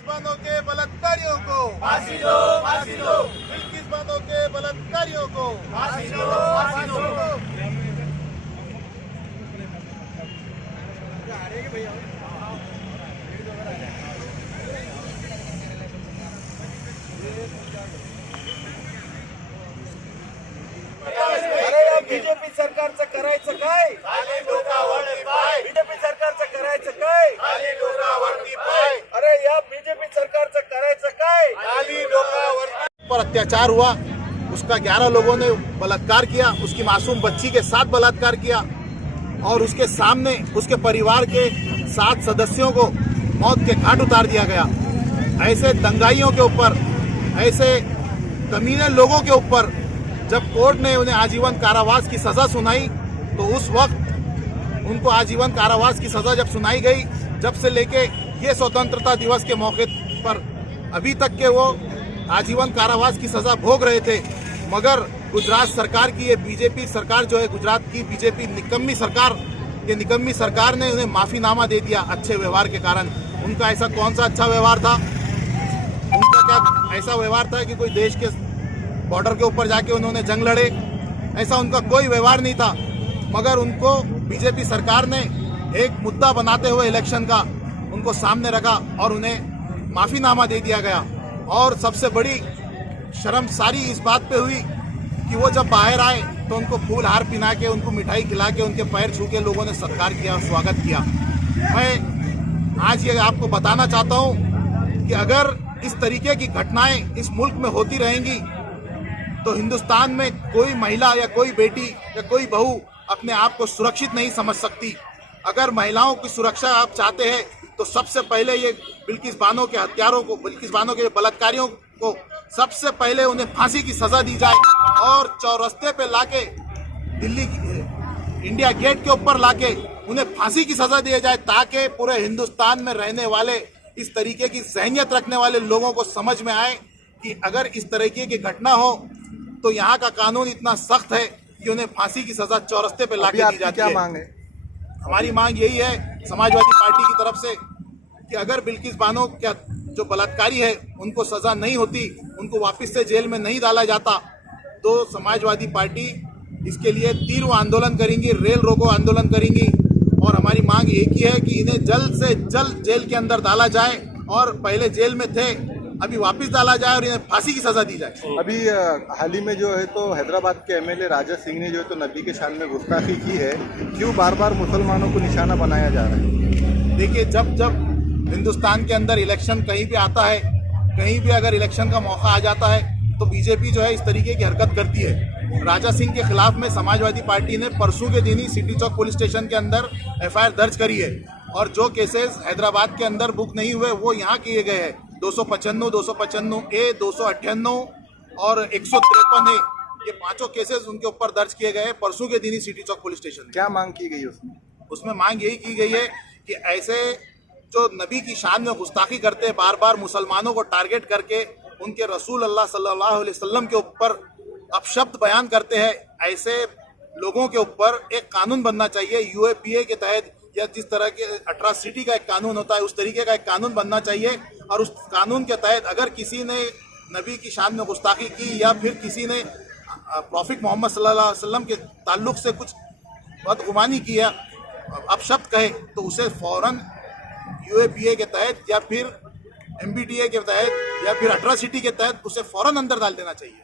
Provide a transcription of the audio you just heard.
बानों के बलात्कारियों को फांसी दो, फांसी दो, बिल्किस बानों के बलात्कारियों को फांसी दो, फांसी दो। अरे या बीजेपी सरकारचं करायचं काय? खाली डोकावरती पाय, बीजेपी सरकारचं करायचं काय? खाली डोकावरती पाय, अरे या बीजेपी सरकारचं करायचं काय? खाली डोकावरती। पर अत्याचार हुआ, उसका 11 लोगों ने बलात्कार किया, उसकी मासूम बच्ची के साथ बलात्कार किया और उसके सामने उसके परिवार के 7 सदस्यों को मौत के घाट उतार दिया गया। ऐसे दंगाइयों के ऊपर, ऐसे कमीने लोगों के ऊपर जब कोर्ट ने उन्हें आजीवन कारावास की सजा सुनाई तो उस वक्त उनको आजीवन कारावास की सजा जब सुनाई गई, जब से लेके ये स्वतंत्रता दिवस के मौके पर अभी तक के वो आजीवन कारावास की सजा भोग रहे थे। मगर गुजरात सरकार की ये बीजेपी सरकार जो है, गुजरात की बीजेपी निकम्मी सरकार, ये निकम्मी सरकार ने उन्हें माफीनामा दे दिया अच्छे व्यवहार के कारण। उनका ऐसा कौन सा अच्छा व्यवहार था? उनका क्या ऐसा व्यवहार था कि कोई देश के बॉर्डर के ऊपर जाके उन्होंने जंग लड़े? ऐसा उनका कोई व्यवहार नहीं था। मगर उनको बीजेपी सरकार ने एक मुद्दा बनाते हुए इलेक्शन का उनको सामने रखा और उन्हें माफीनामा दे दिया गया। और सबसे बड़ी शर्मसारी इस बात पे हुई कि वो जब बाहर आए तो उनको फूल हार पिना के, उनको मिठाई खिला के, उनके पैर छू के लोगों ने सत्कार किया, स्वागत किया। मैं आज ये आपको बताना चाहता हूँ कि अगर इस तरीके की घटनाएं इस मुल्क में होती रहेंगी तो हिंदुस्तान में कोई महिला या कोई बेटी या कोई बहू अपने आप को सुरक्षित नहीं समझ सकती। अगर महिलाओं की सुरक्षा आप चाहते हैं तो सबसे पहले ये बिल्किस बानो के हत्यारों को, बिल्किस बानो के बलात्कारियों को सबसे पहले उन्हें फांसी की सजा दी जाए और चौरस्ते पे लाके दिल्ली इंडिया गेट के ऊपर लाके उन्हें फांसी की सजा दी जाए, ताकि पूरे हिंदुस्तान में रहने वाले इस तरीके की ज़हनियत रखने वाले लोगों को समझ में आए कि अगर इस तरीके की घटना हो तो यहाँ का कानून इतना सख्त है कि उन्हें फांसी की सजा चौरस्ते पे लाके दी जाती है। क्या मांग है? हमारी मांग यही है समाजवादी पार्टी की तरफ से कि अगर बिल्किस बानो क्या जो बलात्कारी है उनको सजा नहीं होती, उनको वापस से जेल में नहीं डाला जाता, तो समाजवादी पार्टी इसके लिए तीव्र आंदोलन करेंगी, रेल रोको आंदोलन करेंगी। और हमारी मांग एक ही है कि इन्हें जल्द से जल्द जेल के अंदर डाला जाए और पहले जेल में थे अभी वापस डाला जाए और इन्हें फांसी की सजा दी जाए। अभी हाल ही में जो है तो हैदराबाद के एमएलए राजा सिंह ने जो है तो नबी के शान में गुस्ताखी की है। क्यों बार बार मुसलमानों को निशाना बनाया जा रहा है? देखिए, जब जब हिंदुस्तान के अंदर इलेक्शन कहीं भी आता है, कहीं भी अगर इलेक्शन का मौका आ जाता है तो बीजेपी जो है इस तरीके की हरकत करती है। राजा सिंह के खिलाफ में समाजवादी पार्टी ने परसों के दिन ही सिटी चौक पुलिस स्टेशन के अंदर एफआईआर दर्ज करी है और जो केसेस हैदराबाद के अंदर बुक नहीं हुए वो यहाँ किए गए हैं। 255, 255A, 298 और 153 है, ये पांचों केसेस उनके ऊपर दर्ज किए गए हैं परसों के दिन ही सिटी चौक पुलिस स्टेशन। क्या मांग की गई उसमें? उसमें मांग यही की गई है कि ऐसे जो नबी की शान में गुस्ताखी करते हैं, बार बार मुसलमानों को टारगेट करके उनके रसूल अल्लाह सल्लल्लाहु अलैहि वसल्लम के ऊपर अपशब्द बयान करते हैं, ऐसे लोगों के ऊपर एक कानून बनना चाहिए यूएपीए के तहत, या जिस तरह के अट्रॉसिटी का एक कानून होता है उस तरीके का एक कानून बनना चाहिए। और उस कानून के तहत अगर किसी ने नबी की शान में गुस्ताखी की या फिर किसी ने प्रॉफिट मोहम्मद सल्लल्लाहु अलैहि वसल्लम के ताल्लुक से कुछ बदगुमानी की है, अपशब्द कहे, तो उसे फौरन यूएपीए के तहत या फिर एमबीडीए के तहत या फिर अट्रॉसिटी के तहत उसे फौरन अंदर डाल देना चाहिए।